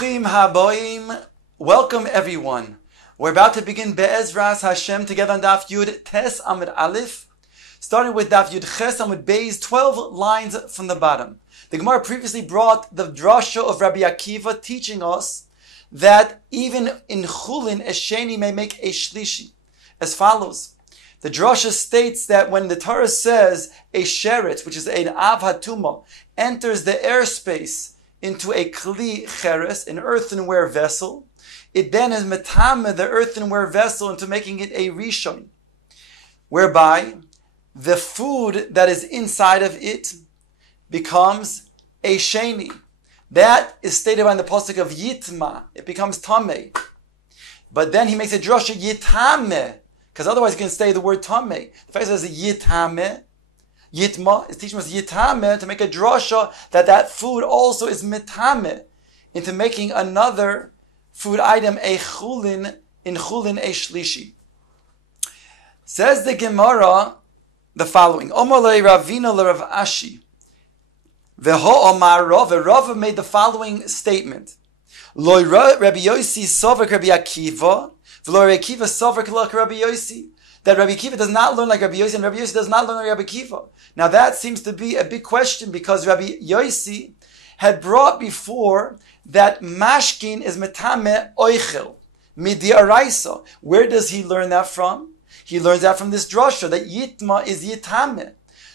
Bruchim haboim. Welcome everyone. We're about to begin Be'ezras Hashem together on Daf Yud Tes Amud Aleph, starting with Daf Yud Ches Amud Beis, 12 lines from the bottom. The Gemara previously brought the drasha of Rabbi Akiva teaching us that even in Chulin, a Sheni may make a Shlishi. As follows. The drasha states that when the Torah says a Sheret, which is an Av Hatuma, enters the airspace into a Kli Cheres, an earthenware vessel, it then is metame the earthenware vessel into making it a Rishon, whereby the food that is inside of it becomes a Sheni. That is stated by the pasuk of Yitma. It becomes Tameh. But then he makes a drasha Yitame, because otherwise you can say the word Tameh. The fact says Yitame, Yitma is teaching us Yitame to make a drasha that food also is mitame into making another food item a chulin, in chulin a shlishi. Says the Gemara the following: Omar le Ravina le Rav Ashi, veho Omar Rav. Rav made the following statement: Lo Rabbi Yosi savak Rabbi Akiva, v'lo Rabbi Akiva savak like Rabbi Yosi. That Rabbi Akiva does not learn like Rabbi Yosi, and Rabbi Yosi does not learn like Rabbi Akiva. Now that seems to be a big question, because Rabbi Yosi had brought before that mashkin is metame oichel midiaraisa. Where does he learn that from? He learns that from this drasha that yitma is yitame.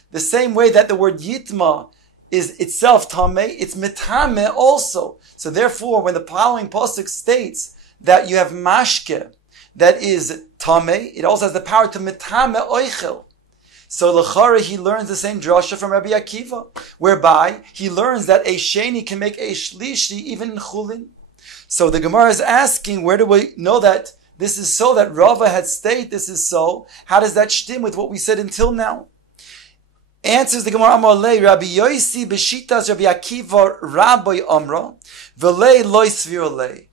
The same way that the word yitma is itself tameh, it's metame also. So therefore, when the following pasuk states that you have mashke that is tameh, it also has the power to metame oichel. So l'chara he learns the same drasha from Rabbi Akiva, whereby he learns that a sheni can make a shlishi even in chulin. So the Gemara is asking, where do we know that this is so? That Rava had stated this is so. How does that stem with what we said until now? Answers the Gemara Amalei Rabbi Yosi b'shitas Rabbi Akiva Rabbi Amra v'lei loy svirolei.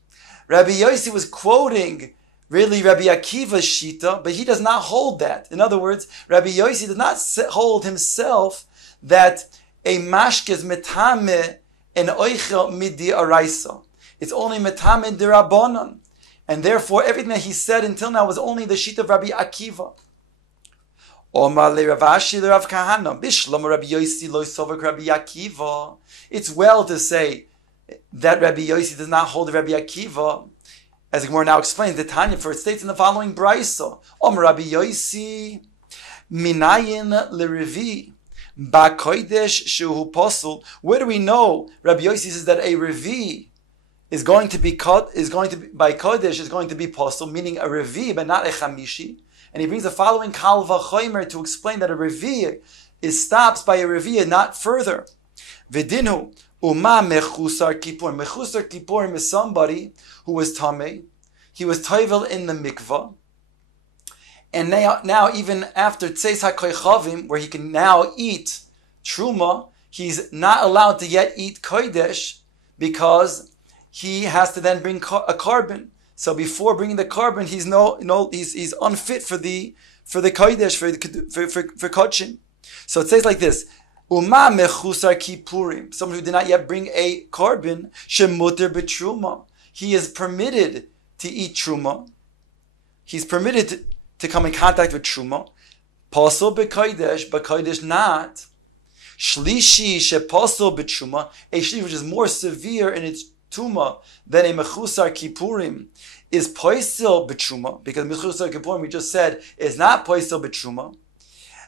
Rabbi Yosi was quoting really Rabbi Akiva's shita, but he does not hold that. In other words, Rabbi Yosi does not hold himself that a mashke is metame and oichel midi araisa. It's only metame dirabanan. And therefore, everything that he said until now was only the shita of Rabbi Akiva. Omar le Rav Ashi le Rav Kahana bishlam Rabbi Yosi lo sovak Rabbi Akiva. It's well to say that Rabbi Yosi does not hold Rabbi Akiva. As the Gemara now explains, the Tanya for it states in the following brayso: Om Rabbi Yosi minayin lerevi ba kodesh shehu posel. Where do we know Rabbi Yosi says that a revi is going to be by kodesh is going to be posel, meaning a revi but not a chamishi? And he brings the following kal v'chomer to explain that a revi stops by a revi and not further. V'dinu uma mechusar kippur. Mechusar kippurim is somebody who was tamei. He was toivel in the mikvah. And now even after tzeis hakoychavim, where he can now eat truma, he's not allowed to yet eat kodesh because he has to then bring a carbon. So before bringing the carbon, he's unfit for the kodesh, for kodshin. So it says like this: Uma mechusar kippurim, someone who did not yet bring a carbon, shemuter betruma. He is permitted to eat truma. He's permitted to come in contact with truma. Posel bekodesh, but kodesh not. Shlishi sheposel betruma, a shlishi which is more severe in its tuma than a mechusar kippurim, is poisel betruma, because mechusar kippurim we just said is not poisel betruma.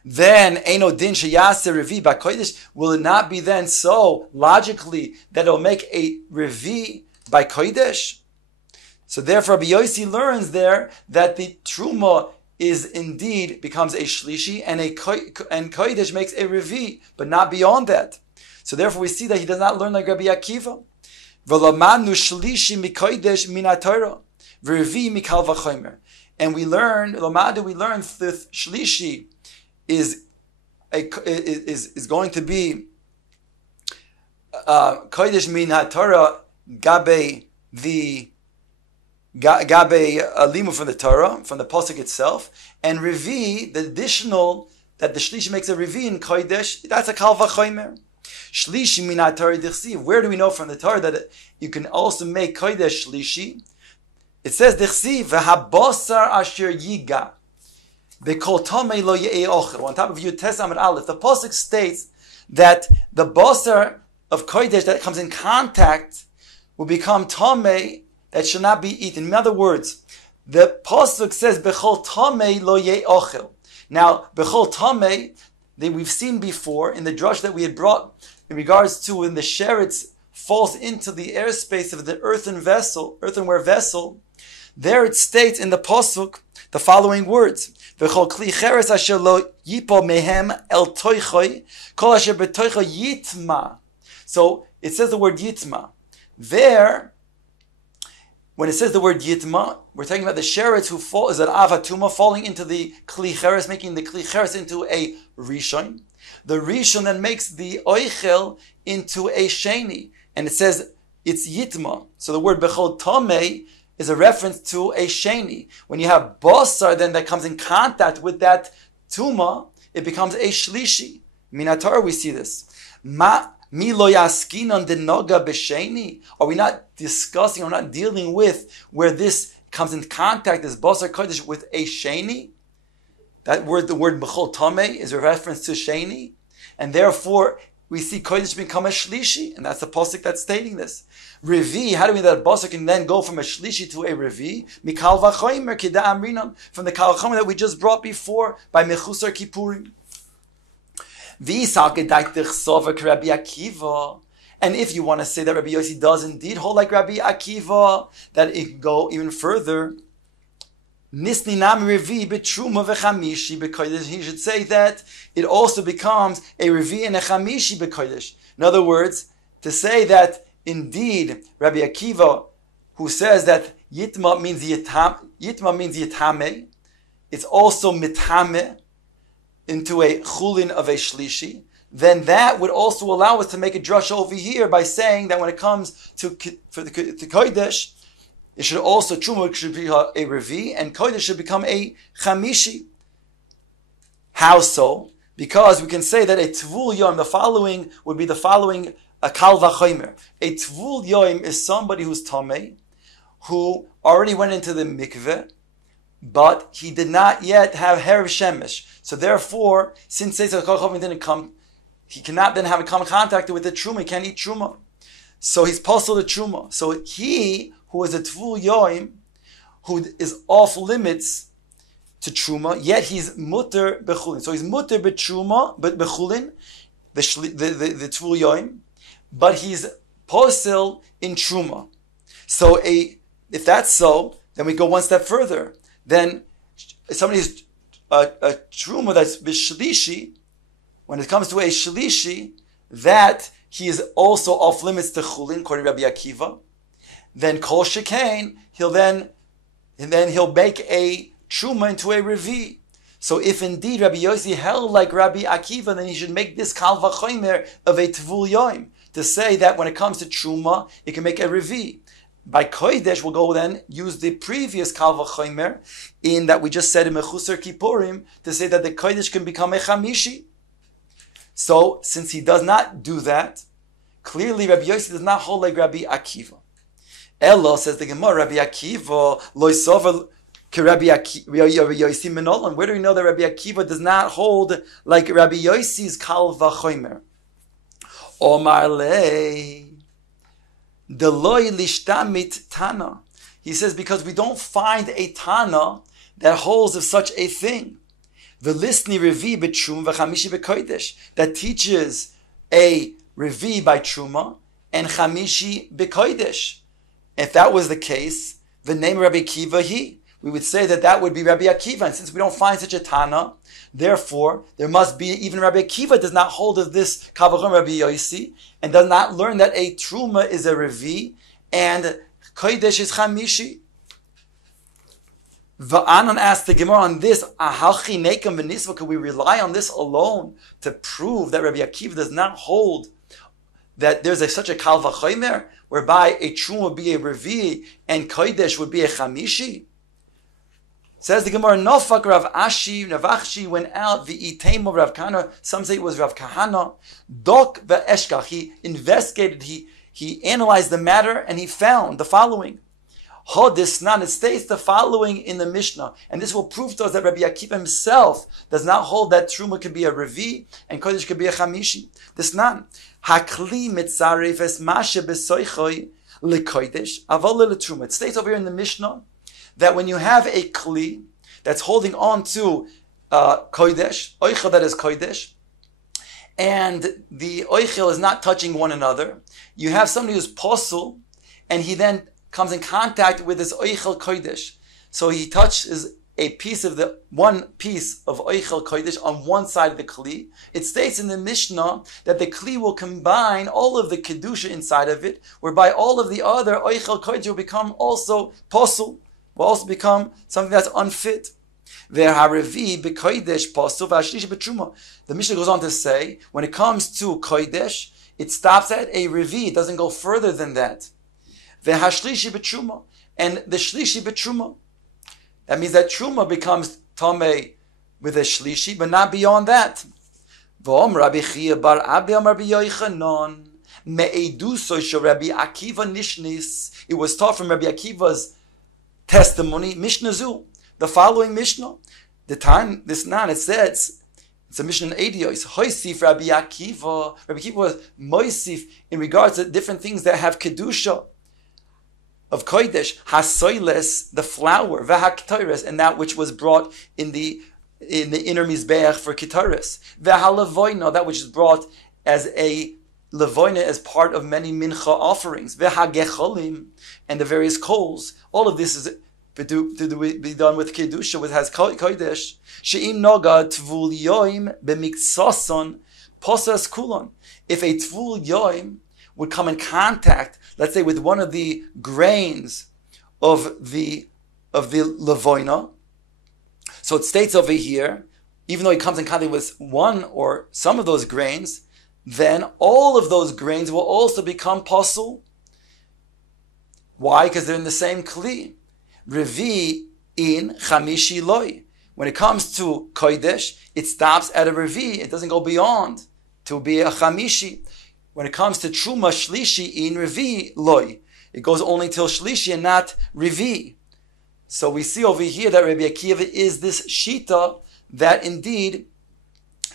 Then Eino Din Sheyase Revi Bakodesh, will it not be then so logically that it'll make a Revi by Kodesh? So therefore Rabbi Yosi learns there that the Truma is indeed becomes a Shlishi and Kodesh makes a Revi, but not beyond that. So therefore we see that he does not learn like Rabbi Akiva. V'lamanu Shlishi mikodesh minatorah Revi mikal v'chomer. And we learn the Shlishi is going to be kodesh min haTorah gabe alimu from the Torah, from the pasuk itself, and revi, the additional that the shlishi makes a revi in kodesh, that's a kal v'chomer. Shlishi minat Torah dichsiv. Where do we know from the Torah that you can also make kodesh shlishi? It says dichsiv v'habosar asher yiga bekol tomei lo ye'ei ochel. On top of Yud Tes Amud Aleph, the pasuk states that the basar of kodesh that comes in contact will become tomei, that should not be eaten. In other words, the pasuk says bechol tomei lo ye'ei ochel. Now, bechol tomei, we've seen before in the drush that we had brought in regards to when the sheretz falls into the airspace of the earthenware vessel. There it states in the pasuk the following words: "V'chol kli cheres asher lo yipo mehem el toichoi, kol asher betoichoi yitma." So it says the word yitma. There, when it says the word yitma, we're talking about the sheretz who fall is an avatuma falling into the kli cheres, making the kli cheres into a rishon. The rishon then makes the oichel into a sheni, and it says it's yitma. So the word bechol tomei is a reference to a sheni. When you have basar, then that comes in contact with that tuma, it becomes a shlishi. Minatar, we see this. Mi lo yaskinon denoga b'sheni. Are we not discussing or not dealing with where this comes in contact, this basar kodesh, with a sheni? That word, the word b'chol tamei, is a reference to sheni, and therefore we see kodesh become a shlishi, and that's the pasuk that's stating this. Revi, how do we know that basar can then go from a shlishi to a revi? Mikal v'choimer kida amrinam, from the kal v'choimer that we just brought before by mechusar kippurim. And if you want to say that Rabbi Yossi does indeed hold like Rabbi Akiva, that it can go even further. He should say that it also becomes a revi and a chamishi b'kodesh. In other words, to say that indeed Rabbi Akiva, who says that yitma means yitame, it's also mitame into a chulin of a shlishi, then that would also allow us to make a drasha over here by saying that when it comes to kodesh, it should also, truma should be a revi, and kodesh should become a chamishi. How so? Because we can say that a tvul yom, the following would be the following, a kal v'chomer. A tvul yom is somebody who's tamei, who already went into the mikveh, but he did not yet have herav shemesh. So therefore, since Seisach Kol didn't come, he cannot then have a contact with the truma. He can't eat truma. So he's posel the truma. So he who is a tvul yoim, who is off limits to truma, yet he's mutter bechulin. So he's mutter betruma, but bechulin, the tvul yoim, but he's posel in truma. So if that's so, then we go one step further. Then somebody's a truma that's b'shlishi, when it comes to a shlishi, that he is also off limits to chulin, according to Rabbi Akiva. Then kol shekain, he'll make a truma into a revi. So if indeed Rabbi Yossi held like Rabbi Akiva, then he should make this kal v'chomer of a tvul yoim, to say that when it comes to truma, he can make a revi. By kodesh, we'll go then use the previous kal v'chomer in that we just said in mechusar kippurim, to say that the kodesh can become a chamishi. So since he does not do that, clearly Rabbi Yossi does not hold like Rabbi Akiva. Elo, says the Gemara, Rabbi Akiva loisover Rabbi Yossi menolan. Where do we know that Rabbi Akiva does not hold like Rabbi Yossi's kal v'chomer? Omar lei deloi lishtamit tana. He says because we don't find a tana that holds of such a thing. V'lisni revi b'trum v'chamishi b'kodesh, that teaches a revi by truma and chamishi b'kodesh. If that was the case, the name Rabbi Akiva we would say that would be Rabbi Akiva. And since we don't find such a Tana, therefore, there must be, even Rabbi Akiva does not hold of this Kavachon Rabbi Yossi, and does not learn that a Truma is a Revi, and Kodesh is Chamishi. Va'anan asked the Gemara on this, Ahalchi Nekam V'nisva, could we rely on this alone to prove that Rabbi Akiva does not hold that there's such a Kal V'chomer, whereby a Truma would be a Revi, and Kodesh would be a Chamishi? Says the Gemara, Nofak Rav Ashi went out, V'itemo Rav Kahana, some say it was Rav Kahana, Dok ve'eshkach, he investigated, he analyzed the matter, and he found the following. Hodisnan, it states the following in the Mishnah, and this will prove to us that Rabbi Akiva himself does not hold that Truma could be a Revi, and Kodesh could be a Chamishi. Disnan, Hakli mitzaref es mashe besoichoi lekodesh, aval letruma. It states over here in the Mishnah, that when you have a kli that's holding on to kodesh, oichel that is kodesh, and the oichel is not touching one another, you have somebody who's posel, and he then comes in contact with this oichel kodesh. So he touches a piece of the one piece of oichel kodesh on one side of the kli. It states in the Mishnah that the kli will combine all of the kedusha inside of it, whereby all of the other oichel kodesh will become also posel, will also become something that's unfit. The Mishnah goes on to say, when it comes to kodesh, it stops at a revi, it doesn't go further than that. And the shlishi betruma, that means that truma becomes tameh with a shlishi, but not beyond that. It was taught from Rabbi Akiva's testimony, Mishnah Zu, the following Mishnah. The time, this nan, it says, it's a Mishnah in Eidios, Hoisif Rabbi Akiva. Rabbi Akiva was Moisif in regards to different things that have Kedusha of Kodesh, Hasoiles, the flour, V'haktoires, and that which was brought in the inner Mizbeach for Kitaris, V'halavoina, that which is brought as a Levoina as part of many mincha offerings, V'hagecholim, and the various coals. All of this is to be done with Kedusha, which has Kodesh. She'im noga tvul yoim b'miksason posas kulon. If a tvul yoim would come in contact, let's say, with one of the grains of the levoina, so it states over here, even though he comes in contact with one or some of those grains, then all of those grains will also become pasul. Why? Because they're in the same kli. Revi in chamishi loy. When it comes to kodesh, it stops at a revi. It doesn't go beyond to be a chamishi. When it comes to truma shlishi in revi loy, it goes only till shlishi and not revi. So we see over here that Rabbi Akiva is this shita that indeed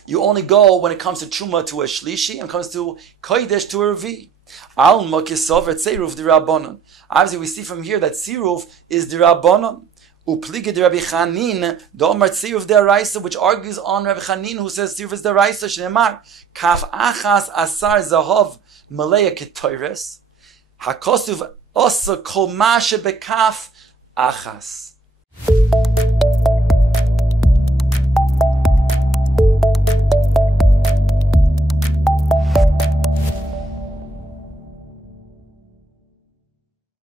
you only go when it comes to truma to a shlishi and comes to kodesh to a revi. Al makisover tzeruf d'Rabbanan. Obviously, we see from here that tziruf is d'Rabbanan. Upliga d'Rabbi Chanin, d'Omar tziruf d'Araisa, which argues on Rabbi Chanin, who says tziruf is d'Araisa. Shneimar kaf achas asar zahav malaya ketoires hakosuv osa kol mashe bekaf achas.